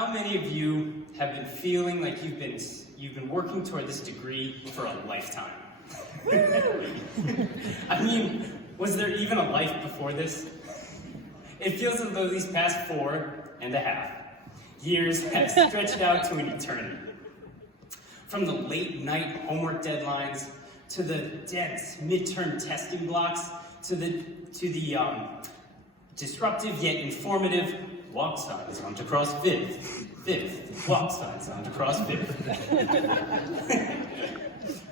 How many of you have been feeling like you've been working toward this degree for a lifetime? I mean, was there even a life before this? It feels as though these past 4.5 years have stretched out to an eternity. From the late night homework deadlines, to the dense midterm testing blocks, to the disruptive yet informative walk signs on to cross fifth, walk signs on to cross fifth.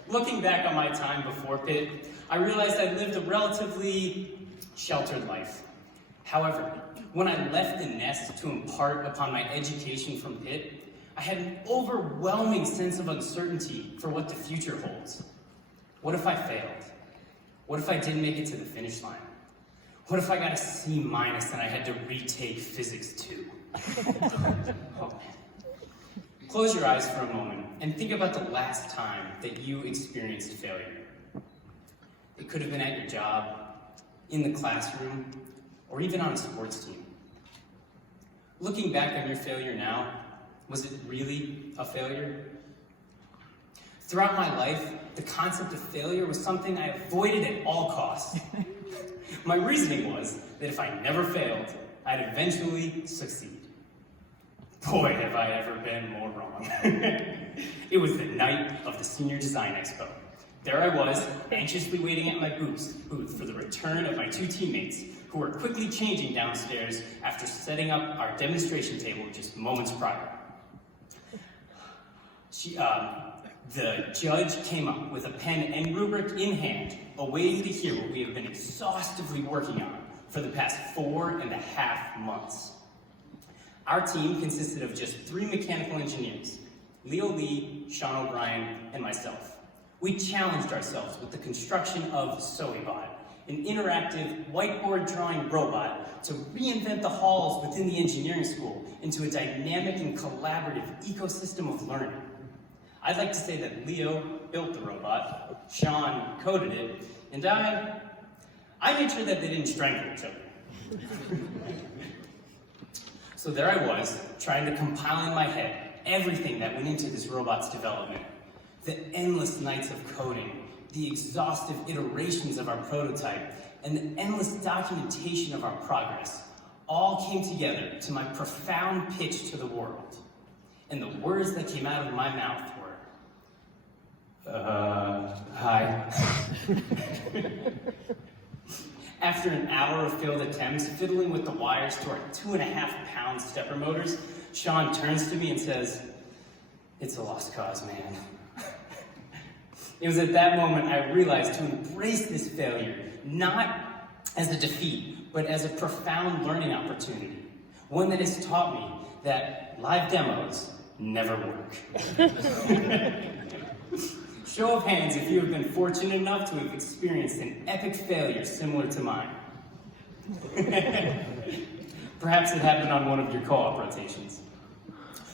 Looking back on my time before Pitt, I realized I'd lived a relatively sheltered life. However, when I left the nest to impart upon my education from Pitt, I had an overwhelming sense of uncertainty for what the future holds. What if I failed? What if I didn't make it to the finish line? What if I got a C- and I had to retake physics 2? Oh, man. Close your eyes for a moment and think about the last time that you experienced failure. It could have been at your job, in the classroom, or even on a sports team. Looking back on your failure now, was it really a failure? Throughout my life, the concept of failure was something I avoided at all costs. My reasoning was that if I never failed, I'd eventually succeed. Boy, have I ever been more wrong. It was the night of the Senior Design Expo. There I was, anxiously waiting at my booth for the return of my 2 teammates, who were quickly changing downstairs after setting up our demonstration table just moments prior. The judge came up with a pen and rubric in hand, awaiting to hear what we have been exhaustively working on for the past 4.5 months. Our team consisted of just 3 mechanical engineers, Leo Lee, Sean O'Brien, and myself. We challenged ourselves with the construction of Soebot, an interactive whiteboard drawing robot to reinvent the halls within the engineering school into a dynamic and collaborative ecosystem of learning. I'd like to say that Leo built the robot, Sean coded it, and I made sure that they didn't strangle each other. So there I was, trying to compile in my head everything that went into this robot's development. The endless nights of coding, the exhaustive iterations of our prototype, and the endless documentation of our progress all came together to my profound pitch to the world. And the words that came out of my mouth were, hi. After an hour of failed attempts, fiddling with the wires to our 2.5-pound stepper motors, Sean turns to me and says, "It's a lost cause, man." It was at that moment I realized to embrace this failure, not as a defeat, but as a profound learning opportunity. One that has taught me that live demos never work. Show of hands if you have been fortunate enough to have experienced an epic failure similar to mine. Perhaps it happened on one of your co-op rotations.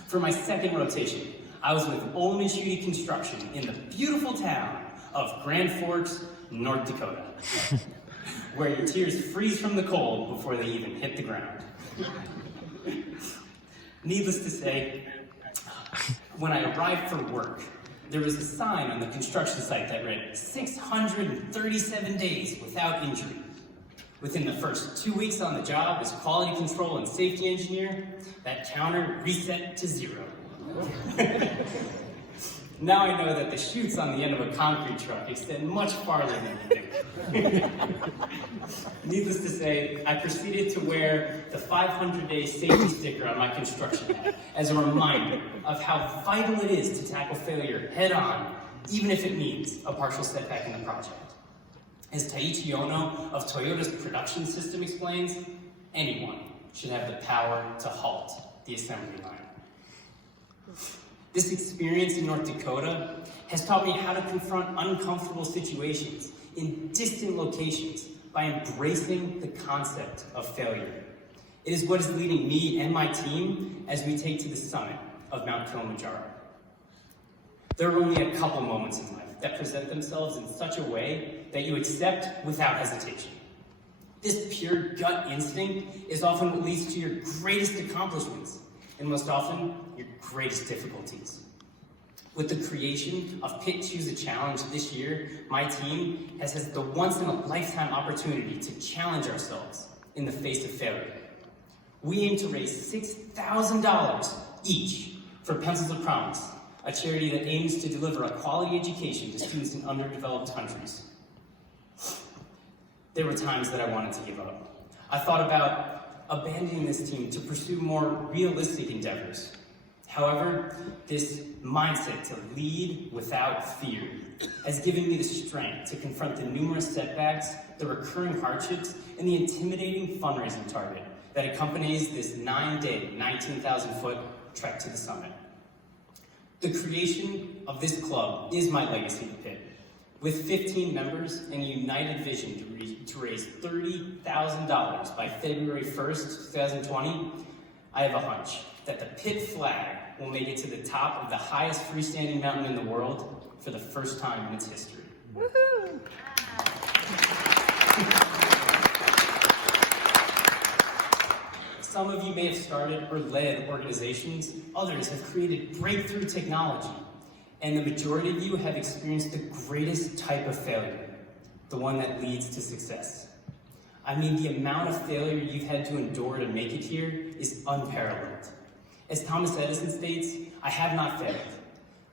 For my second rotation, I was with Olin Schutte Construction in the beautiful town of Grand Forks, North Dakota, where your tears freeze from the cold before they even hit the ground. Needless to say, when I arrived for work, there was a sign on the construction site that read 637 days without injury. Within the first 2 weeks on the job as quality control and safety engineer, that counter reset to 0. Now I know that the chutes on the end of a concrete truck extend much farther than they do. Needless to say, I proceeded to wear the 500-day safety sticker on my construction hat as a reminder of how vital it is to tackle failure head-on, even if it means a partial setback in the project. As Taiichi Ono of Toyota's production system explains, anyone should have the power to halt the assembly line. This experience in North Dakota has taught me how to confront uncomfortable situations in distant locations by embracing the concept of failure. It is what is leading me and my team as we take to the summit of Mount Kilimanjaro. There are only a couple moments in life that present themselves in such a way that you accept without hesitation. This pure gut instinct is often what leads to your greatest accomplishments. and most often, your greatest difficulties. With the creation of Pitt Choose a Challenge this year, my team has had the once-in-a-lifetime opportunity to challenge ourselves in the face of failure. We aim to raise $6,000 each for Pencils of Promise, a charity that aims to deliver a quality education to students in underdeveloped countries. There were times that I wanted to give up. I thought about abandoning this team to pursue more realistic endeavors. However, this mindset to lead without fear has given me the strength to confront the numerous setbacks, the recurring hardships, and the intimidating fundraising target that accompanies this 9-day, 19,000-foot trek to the summit. The creation of this club is my legacy to Pitt. With 15 members and a united vision to raise $30,000 by February 1st, 2020, I have a hunch that the Pitt flag will make it to the top of the highest freestanding mountain in the world for the first time in its history. Woohoo! Some of you may have started or led organizations, others have created breakthrough technology, and the majority of you have experienced the greatest type of failure, the one that leads to success. I mean, the amount of failure you've had to endure to make it here is unparalleled. As Thomas Edison states, I have not failed.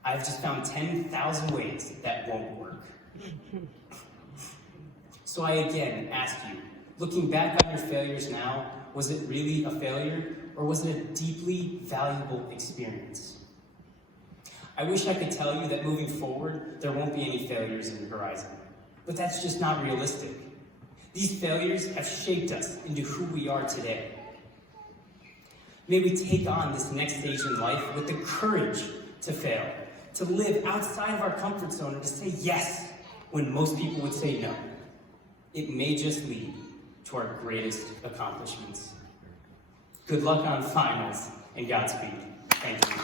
I have just found 10,000 ways that won't work. So I again ask you, looking back on your failures now, was it really a failure, or was it a deeply valuable experience? I wish I could tell you that moving forward, there won't be any failures in the horizon, but that's just not realistic. These failures have shaped us into who we are today. May we take on this next stage in life with the courage to fail, to live outside of our comfort zone, and to say yes when most people would say no. It may just lead to our greatest accomplishments. Good luck on finals, and Godspeed. Thank you.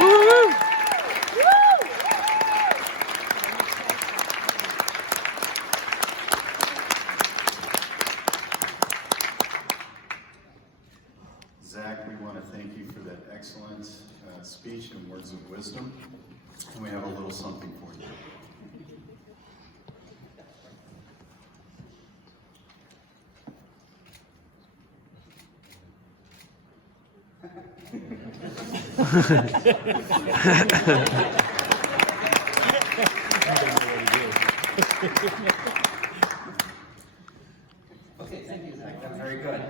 Woo! Zach, we want to thank you for that excellent speech and words of wisdom. And we have a little something for you. Okay, thank you, Zach. That was very good.